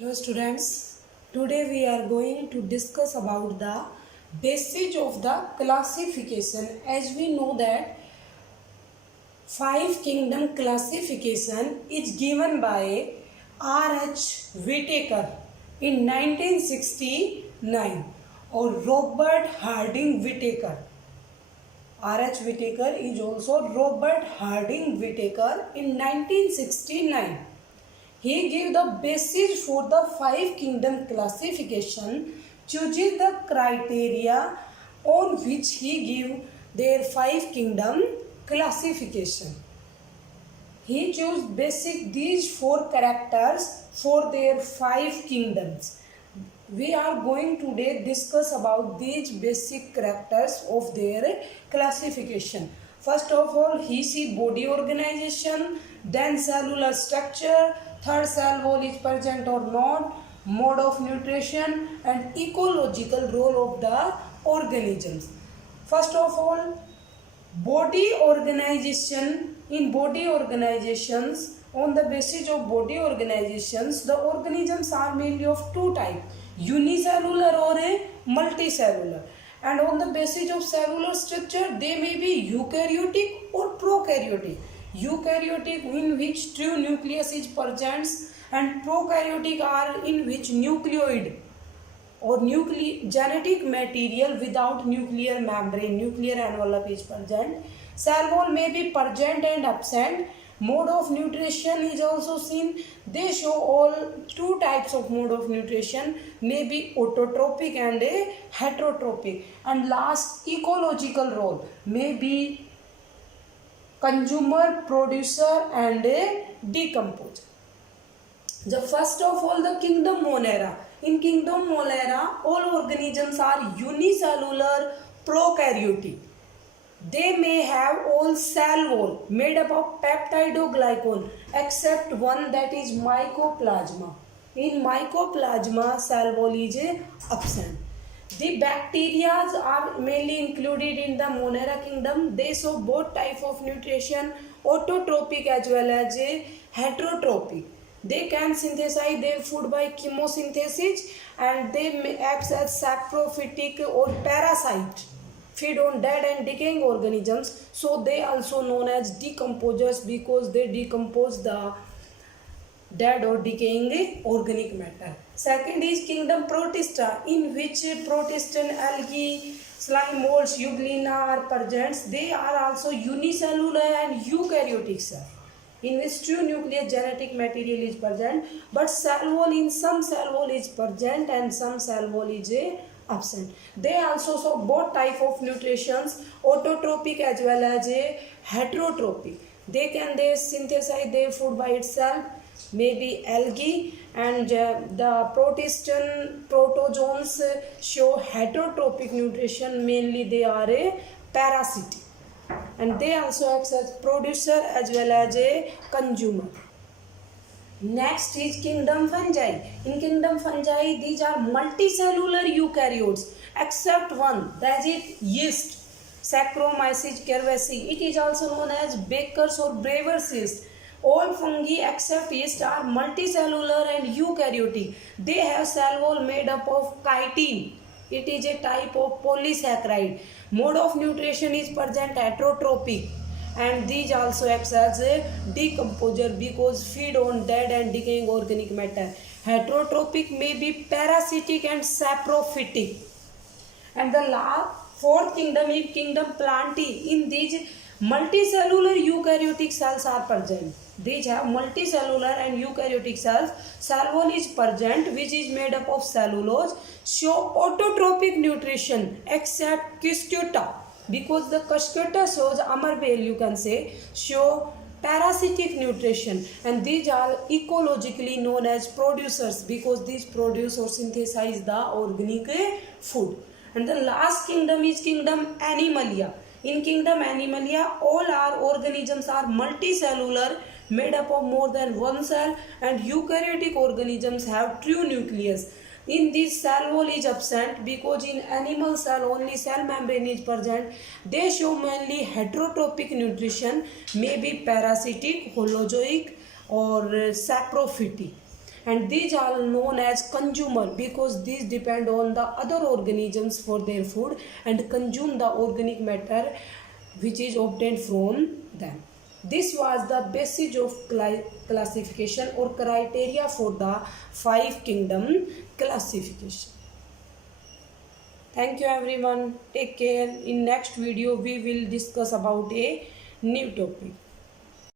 Hello students, today we are going to discuss about the basis of the classification. As we know that five kingdom classification is given by R.H. Whitaker in 1969 or Robert Harding Whitaker. R.H. Whitaker is also Robert Harding Whitaker in 1969. He gave the basis for the five kingdom classification, chooses the criteria on which he gave their five kingdom classification. He chose basic these four characters for their five kingdoms. We are going today discuss about these basic characters of their classification. First of all, he see body organization, then cellular structure, third cell wall is present or not, mode of nutrition and ecological role of the organisms. First of all, body organization. In body organizations, on the basis of body organizations, the organisms are mainly of two types, unicellular or a multicellular. And on the basis of cellular structure, they may be eukaryotic or prokaryotic. Eukaryotic in which true nucleus is present and prokaryotic are in which nucleoid or genetic material without nuclear membrane, nuclear envelope is present. Cell wall may be present and absent. Mode of nutrition is also seen. They show all two types of mode of nutrition, may be autotrophic and a heterotrophic. And last, ecological role may be consumer, producer and a decomposer. The first of all, the kingdom Monera. In kingdom Monera, all organisms are unicellular prokaryotic. They may have all cell wall made up of peptidoglycan except one, that is mycoplasma. In mycoplasma, cell wall is absent. The bacteria are mainly included in the Monera kingdom. They show both type of nutrition, autotrophic as well as heterotrophic. They can synthesize their food by chemosynthesis and they may act as saprophytic or parasite, feed on dead and decaying organisms. So they also known as decomposers because they decompose the dead or decaying organic matter. Second is kingdom Protista, in which Protestant algae, slime molds, euglena are present. They are also unicellular and eukaryotic cell, in which true nucleus genetic material is present, but cell wall in some cell wall is present and some cell wall is absent. They also show both type of nutritions, autotrophic as well as a heterotrophic. They synthesize their food by itself, maybe algae, and the Protestant protozoans show heterotrophic nutrition, mainly they are a parasitic. And they also act as producer as well as a consumer. Next is kingdom fungi. In kingdom fungi, these are multicellular eukaryotes except one, that is yeast, Saccharomyces cerevisiae. It is also known as Baker's or Brewer's yeast. All fungi except yeast are multicellular and eukaryotic. They have cell wall made up of chitin. It is a type of polysaccharide. Mode of nutrition is present heterotrophic, and these also acts as a decomposer because feed on dead and decaying organic matter. Heterotrophic may be parasitic and saprophytic. And the fourth kingdom is kingdom Plantae. In these multicellular eukaryotic cells are present. These have multicellular and eukaryotic cells. Cell wall is present, which is made up of cellulose. Show autotrophic nutrition except Cuscuta, because the Cuscuta shows Amarvale, you can say, show parasitic nutrition, and these are ecologically known as producers because these produce or synthesize the organic food. And the last kingdom is kingdom Animalia. In kingdom Animalia, all our organisms are multicellular, made up of more than one cell, and eukaryotic organisms have true nucleus. In this, cell wall is absent because in animal cell only cell membrane is present. They show mainly heterotrophic nutrition, may be parasitic, holozoic or saprophytic. and these are known as consumer because these depend on the other organisms for their food and consume the organic matter which is obtained from them. This was the basis of classification or criteria for the five kingdom classification. Thank you everyone. Take care. In next video we will discuss about a new topic.